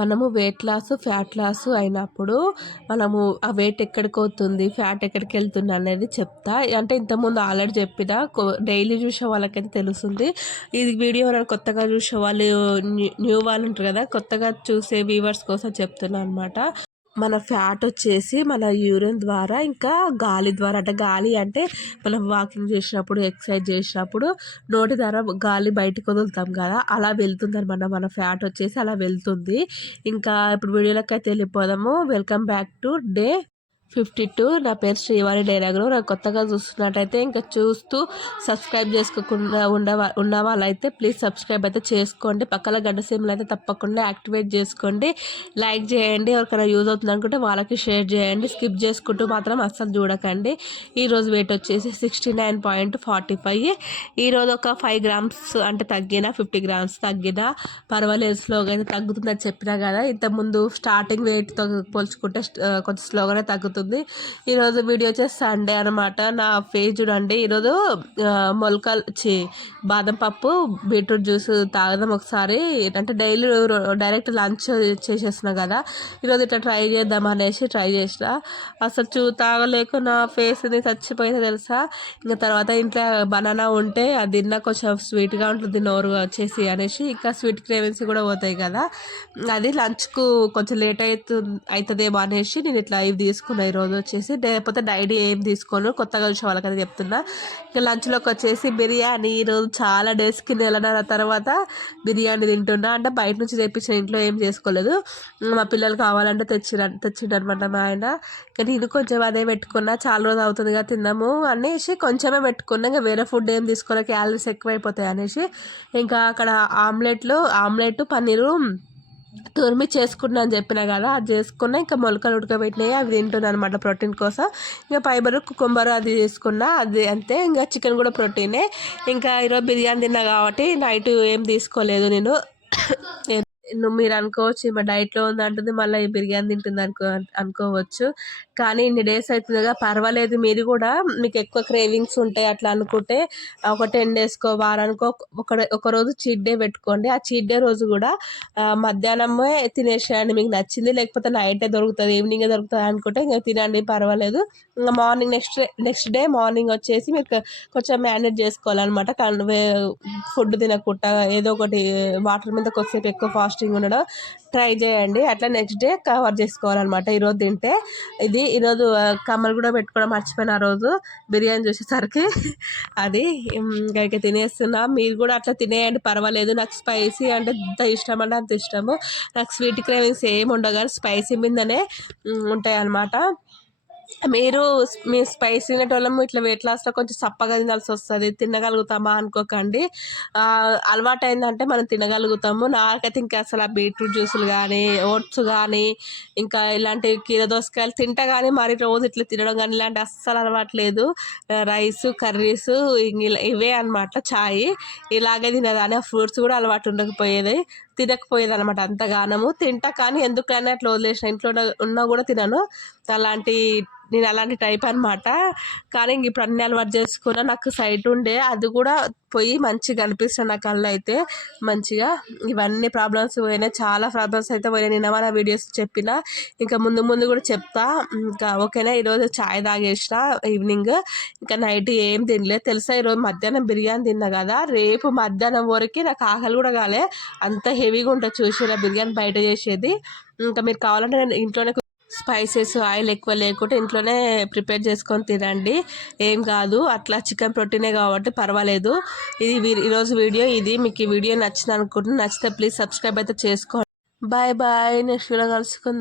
మనము weight loss fat loss అయినప్పుడు మనము ఆ వెయిట్ ఎక్కడికి అవుతుంది ఫ్యాట్ ఎక్కడికి వెళ్తుంది అనేది చెప్తా. అంటే ఇంతకుముందు ఆల్రెడీ చెప్పిన డైలీ చూసే వాళ్ళకైతే తెలుస్తుంది. ఇది వీడియో కొత్తగా చూసే వాళ్ళు న్యూ వాళ్ళు ఉంటారు కదా, కొత్తగా చూసే వ్యూవర్స్ కోసం చెప్తున్నా అనమాట. మన ఫ్యాట్ వచ్చేసి మన యూరిన్ ద్వారా ఇంకా గాలి ద్వారా, అంటే గాలి అంటే మనం వాకింగ్ చేసినప్పుడు ఎక్సర్సైజ్ చేసినప్పుడు నోటి ద్వారా గాలి బయటకు వదులుతాం కదా, అలా వెళ్తుంది అనమాట. మన ఫ్యాట్ వచ్చేసి అలా వెళ్తుంది. ఇంకా ఇప్పుడు వీడియోలోకి అయితే వెళ్ళిపోదాము. Welcome back to day 52. నా పేరు శ్రీవాణి డైలాగులు. నాకు కొత్తగా చూస్తున్నట్టయితే ఇంకా చూస్తూ సబ్స్క్రైబ్ చేసుకోకుండా ఉన్న వాళ్ళైతే ప్లీజ్ సబ్స్క్రైబ్ అయితే చేసుకోండి. పక్కన గంట సింబల్ అయితే తప్పకుండా యాక్టివేట్ చేసుకోండి. లైక్ చేయండి. ఎవరికైనా యూజ్ అవుతుంది అనుకుంటే వాళ్ళకి షేర్ చేయండి. స్కిప్ చేసుకుంటూ మాత్రం అస్సలు చూడకండి. ఈరోజు వెయిట్ వచ్చేసి 69.45. ఈరోజు ఒక 5 గ్రామ్స్ అంటే తగ్గిన, 50 గ్రామ్స్ తగ్గిన పర్వాలేదు, స్లోగా అయితే తగ్గుతుందని చెప్పినా కదా. ఇంతకుముందు స్టార్టింగ్ వెయిట్తో పోల్చుకుంటే కొంచెం స్లోగానే తగ్గుతుంది. ఈరోజు వీడియో వచ్చేసి సండే అనమాట. నా ఫేస్ చూడండి. ఈరోజు మొలకలు బాదం పప్పు బీట్రూట్ జ్యూస్ తాగదాం ఒకసారి. అంటే డైలీ డైరెక్ట్ లంచ్ చేసేస్తున్నా కదా, ఈరోజు ఇట్లా ట్రై చేద్దాం అనేసి ట్రై చేసిన. అసలు తాగలేక నా ఫేస్ని చచ్చిపోయింది తెలుసా. ఇంకా తర్వాత ఇంట్లో బనానా ఉంటే అది తిన్నా కొంచెం స్వీట్గా ఉంటుంది నోరు వచ్చేసి అనేసి, ఇంకా స్వీట్ క్రేవింగ్స్ కూడా పోతాయి కదా, అది లంచ్కు కొంచెం లేట్ అవుతుందేమో అనేసి నేను ఇట్లా ఇవి తీసుకున్నాను. ఈరోజు వచ్చేసి లేకపోతే డైలీ ఏం తీసుకోను, కొత్తగా చూసే వాళ్ళకైతే చెప్తున్నా. ఇంకా లంచ్లోకి వచ్చేసి బిర్యానీ. ఈరోజు చాలా డేస్కి నెలన్నర తర్వాత బిర్యానీ తింటున్నా. అంటే బయట నుంచి తెప్పించిన, ఇంట్లో ఏం చేసుకోలేదు. మా పిల్లలు కావాలంటే తెచ్చిండనమాట మా ఆయన. ఇంకా నేను కొంచెం అదే పెట్టుకున్నా, చాలా రోజు అవుతుందిగా తిందాము అనేసి కొంచెమే పెట్టుకున్నా. ఇంకా వేరే ఫుడ్ ఏం తీసుకోలే, క్యాలరీస్ ఎక్కువైపోతాయి అనేసి. ఇంకా అక్కడ ఆమ్లెట్ పన్నీరు తురిమి చేసుకున్నా అని చెప్పినా కదా, అది చేసుకున్నా. ఇంకా మొలకలు ఉడకబెట్టినాయి అవి తింటున్నాను అనమాట ప్రోటీన్ కోసం. ఇంకా ఫైబర్ కుకుంబర్ అది చేసుకున్నా, అది అంతే. ఇంకా చికెన్ కూడా ప్రోటీనే. ఇంకా ఈరోజు బిర్యానీ తిన్నా కాబట్టి నైట్ ఏం తీసుకోలేదు నేను. మీరు అనుకోవచ్చు ఈమె డైట్లో ఉంది అంటుంది, మళ్ళీ ఈ బిర్యానీ తింటుంది అనుకోవచ్చు. కానీ ఇన్ని డేస్ అవుతుందిగా, పర్వాలేదు. మీరు కూడా మీకు ఎక్కువ క్రేవింగ్స్ ఉంటాయి అట్లా అనుకుంటే ఒక 10 డేస్కో వారానికో ఒక రోజు చీట్ డే పెట్టుకోండి. ఆ చీట్ డే రోజు కూడా మధ్యాహ్నమే తినేసేయండి మీకు నచ్చింది. లేకపోతే నైటే దొరుకుతుంది, ఈవినింగే దొరుకుతుంది అనుకుంటే ఇంకా తినండి, పర్వాలేదు. ఇంకా మార్నింగ్ నెక్స్ట్ డే మార్నింగ్ వచ్చేసి మీరు కొంచెం మేనేజ్ చేసుకోవాలన్నమాట. ఫుడ్ తినకుండా ఏదో ఒకటి వాటర్ మీద కొద్దిసేపు ఎక్కువ ఫాస్టింగ్ ఉండడం ట్రై చేయండి. అట్లా నెక్స్ట్ డే కవర్ చేసుకోవాలన్నమాట. ఈరోజు తింటే ఇది. ఈరోజు కమ్మలు కూడా పెట్టుకోవడం మర్చిపోయిన ఆ రోజు బిర్యానీ చూసేసరికి. అది ఇంకా తినేస్తున్నా. మీరు కూడా అట్లా తినేయండి, పర్వాలేదు. నాకు స్పైసీ అంటే ఎంత ఇష్టం అంటే అంత ఇష్టము. నాకు స్వీట్ క్రేవింగ్స్ ఏమి ఉండవు కానీ స్పైసీ మీదనే ఉంటాయి అన్నమాట. మీ స్పైసీ తినేటోళ్ళము ఇట్లా వెయిట్ లాస్లో కొంచెం చప్పగా తినాల్సి వస్తుంది. తినగలుగుతామా అనుకోకండి. అలవాటు అయిందంటే మనం తినగలుగుతాము. నాకైతే ఇంకా అసలు ఆ బీట్రూట్ జ్యూసులు కానీ, ఓట్స్ కానీ, ఇంకా ఇలాంటి కీరదోసకాయలు తింటా కానీ మరి రోజు ఇట్లా తినడం కానీ ఇలాంటి అస్సలు అలవాట్లేదు. రైస్ కర్రీస్ ఇవే అనమాట. చాయ్ ఇలాగే తినేదాన్ని. ఫ్రూట్స్ కూడా అలవాటు తినకపోయేది అనమాట. అంతగానము తింటా కానీ ఎందుకైనా అట్లా వదిలేసిన. ఇంట్లో ఉన్నా కూడా తినను. నేను అలాంటి టైప్ అనమాట. కానీ ఇంక ఇప్పుడు అన్ని అలవాటు చేసుకున్నా. నాకు సైట్ ఉండే అది కూడా పోయి మంచిగా అనిపిస్తుంది నా కళ్ళు అయితే మంచిగా. ఇవన్నీ ప్రాబ్లమ్స్ పోయినాయి, చాలా ప్రాబ్లమ్స్ అయితే పోయినాయి. నేను మన వీడియోస్ చెప్పిన, ఇంకా ముందు కూడా చెప్తా. ఇంకా ఓకేనా. ఈరోజు చాయ్ తాగేసిన ఈవినింగ్. ఇంకా నైట్ ఏం తినలేదు తెలుసా. ఈరోజు మధ్యాహ్నం బిర్యానీ తిన్నా కదా, రేపు మధ్యాహ్నం వరకు నాకు ఆకలి కూడా కాలే, అంత హెవీగా ఉంటుంది చూసిరా బిర్యానీ బయట చేసేది. ఇంకా మీరు కావాలంటే నేను ఇంట్లోనే స్పైసెస్ ఆయిల్ ఎక్కువ లేకుంటే ఇంట్లోనే ప్రిపేర్ చేసుకొని తినండి, ఏం కాదు. అట్లా చికెన్ ప్రోటీనే కాబట్టి పర్వాలేదు. ఇది ఈరోజు వీడియో ఇది. మీకు ఈ వీడియో నచ్చింది అనుకుంటున్నాను. నచ్చితే ప్లీజ్ సబ్స్క్రైబ్ అయితే చేసుకోండి. బాయ్. నెక్స్ట్ వీడియో కలుసుకుందాం.